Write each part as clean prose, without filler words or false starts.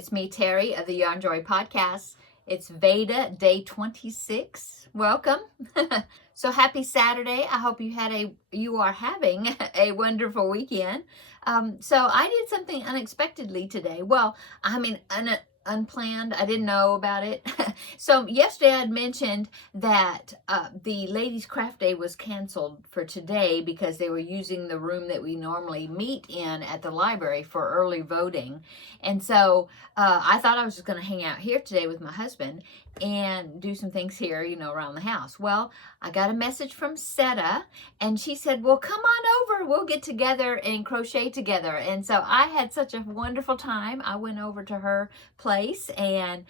It's me, Terry, of the Yarn Joy Podcast. It's VEDA Day 26. Welcome. So happy Saturday. I hope you are having a wonderful weekend. So I did something unexpectedly today. Well, unplanned. I didn't know about it. So yesterday I'd mentioned that the Ladies Craft Day was canceled for today because they were using the room that we normally meet in at the library for early voting. And so I thought I was just going to hang out here today with my husband and do some things here, around the house. Well, I got a message from Seta, and she said, well, come on over. We'll get together and crochet together. And so I had such a wonderful time. I went over to her place, and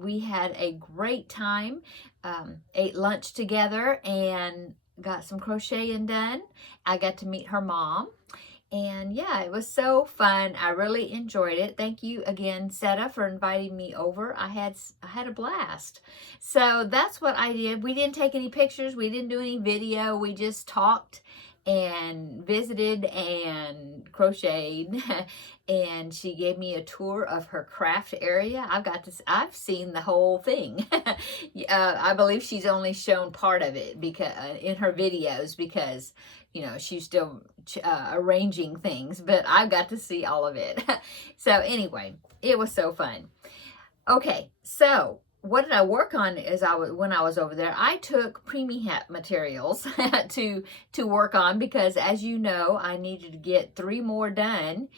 we had a great time, ate lunch together, and got some crocheting done. I got to meet her mom. And yeah, it was so fun. I really enjoyed it. Thank you again, Seta, for inviting me over. I had a blast. So that's what I did. We didn't take any pictures. We didn't do any video. We just talked and visited and crocheted. And she gave me a tour of her craft area. I've seen the whole thing. I believe she's only shown part of it because in her videos because she's still arranging things, but I got to see all of it. So anyway, it was so fun. Okay, so what did I work on when I was over there? I took preemie hat materials to work on because, as you know, I needed to get 3 more done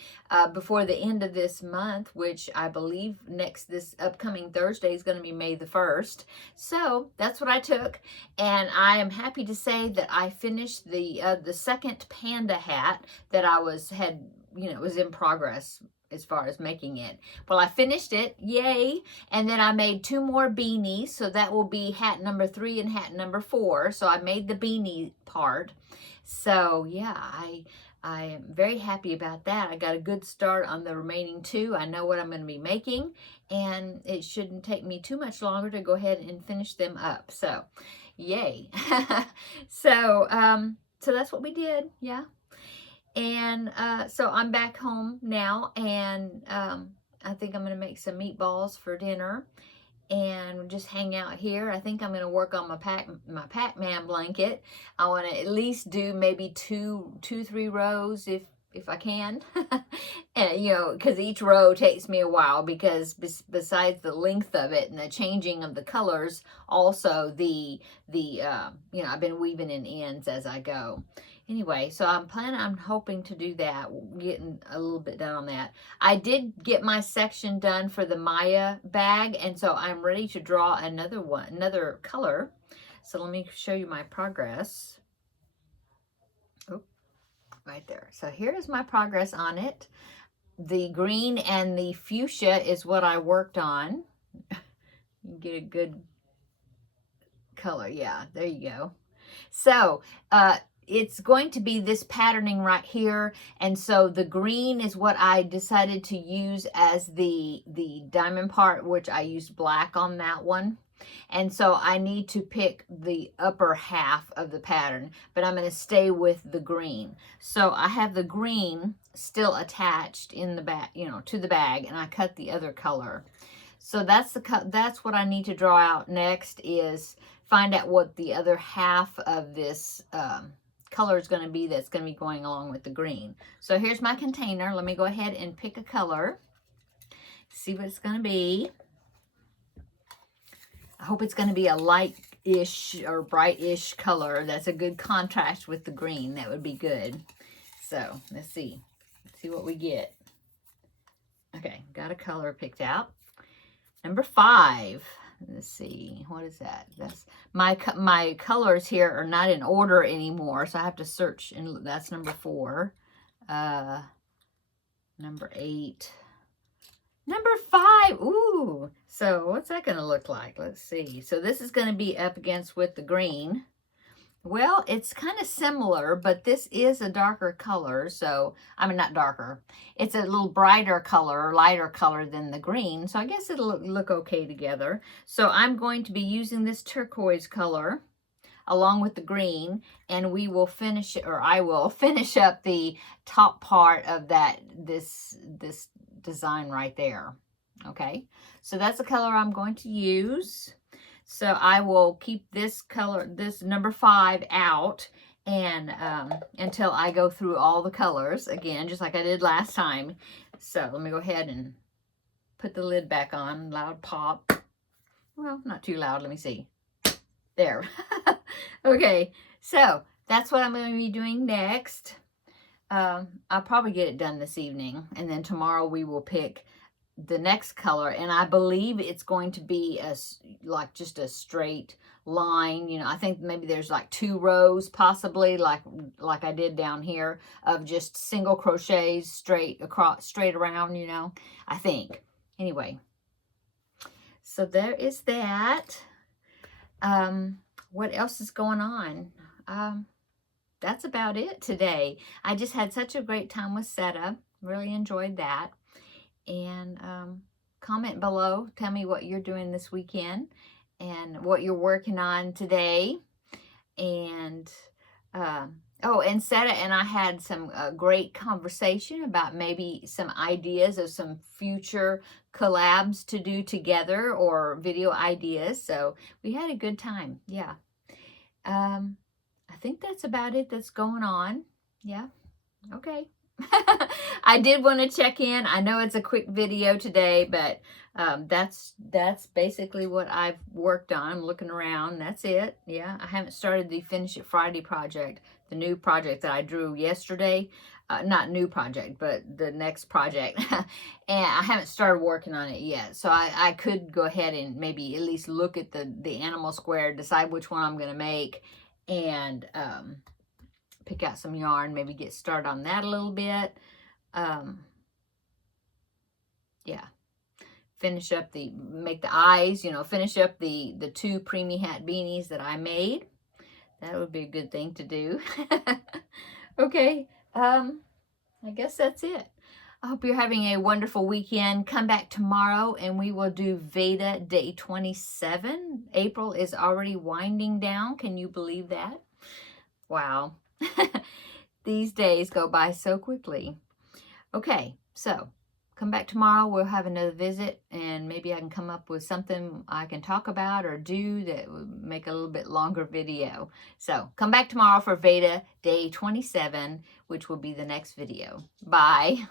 before the end of this month, which I believe this upcoming Thursday is going to be May the 1st. So that's what I took, and I am happy to say that I finished the second panda hat that was in progress as far as making it. Well, I finished it, yay, and then I made 2 more beanies, so that will be hat number 3 and hat number 4, so I made the beanie part. So yeah, I am very happy about that. I got a good start on the remaining 2. I know what I'm going to be making, and it shouldn't take me too much longer to go ahead and finish them up, so yay. So that's what we did, yeah. And so I'm back home now, and I think I'm going to make some meatballs for dinner and just hang out here. I think I'm going to work on my Pac-Man blanket. I want to at least do maybe 3 rows if I can. And because each row takes me a while, because besides the length of it and the changing of the colors, also I've been weaving in ends as I go. Anyway, so I'm hoping to do that, getting a little bit done on that. I did get my section done for the Maya bag, and so I'm ready to draw another color. So let me show you my progress. Oh, right there. So here is my progress on it. The green and the fuchsia is what I worked on. You get a good color. Yeah, there you go. So, it's going to be this patterning right here, and so the green is what I decided to use as the diamond part, which I used black on that one. And so I need to pick the upper half of the pattern, but I'm going to stay with the green. So I have the green still attached in the back, to the bag, and I cut the other color. So that's what I need to draw out next, is find out what the other half of this color is going to be that's going to be going along with the green. So here's my container. Let me go ahead and pick a color, see what it's going to be. I hope it's going to be a light-ish or bright-ish color that's a good contrast with the green. That would be good. So let's see what we get. Okay, got a color picked out. Number 5. Let's see, what is that? That's my colors here are not in order anymore, so I have to search, and that's number 4. Number 8. Number 5. Ooh, so what's that going to look like? Let's see. So this is going to be up against with the green. Well, it's kind of similar, but this is a darker color. So, not darker. It's a little brighter color, or lighter color than the green. So I guess it'll look okay together. So I'm going to be using this turquoise color along with the green, and we will finish, or I will finish up the top part of this design right there. Okay, so that's the color I'm going to use. So I will keep this color, this number 5 out, and until I go through all the colors again, just like I did last time. So let me go ahead and put the lid back on. Loud pop. Well, not too loud. Let me see. There. Okay, so that's what I'm going to be doing next. I'll probably get it done this evening, and then tomorrow we will pick the next color, and I believe it's going to be like just a straight line. You know, I think maybe there's like 2 rows possibly, like I did down here, of just single crochets straight across, straight around, you know, I think. Anyway, so there is that. What else is going on? That's about it today. I just had such a great time with VEDA. Really enjoyed that. And comment below. Tell me what you're doing this weekend and what you're working on today. And oh, and VEDA and I had some great conversation about maybe some ideas of some future collabs to do together, or video ideas. So we had a good time. Yeah. I think that's about it that's going on. Yeah. Okay. I did want to check in. I know it's a quick video today, but that's basically what I've worked on. I'm looking around. That's it. Yeah, I haven't started the Finish It Friday project, the new project that I drew yesterday. Not new project, but the next project. And I haven't started working on it yet. So I could go ahead and maybe at least look at the animal square, decide which one I'm going to make, and pick out some yarn, maybe get started on that a little bit. Yeah, finish up make the eyes, you know, finish up the 2 preemie hat beanies that I made. That would be a good thing to do. Okay, I guess that's it. I hope you're having a wonderful weekend. Come back tomorrow and we will do VEDA Day 27. April is already winding down. Can you believe that? Wow. These days go by so quickly. Okay, so come back tomorrow. We'll have another visit, and maybe I can come up with something I can talk about or do that would make a little bit longer video. So come back tomorrow for VEDA Day 27, which will be the next video. Bye.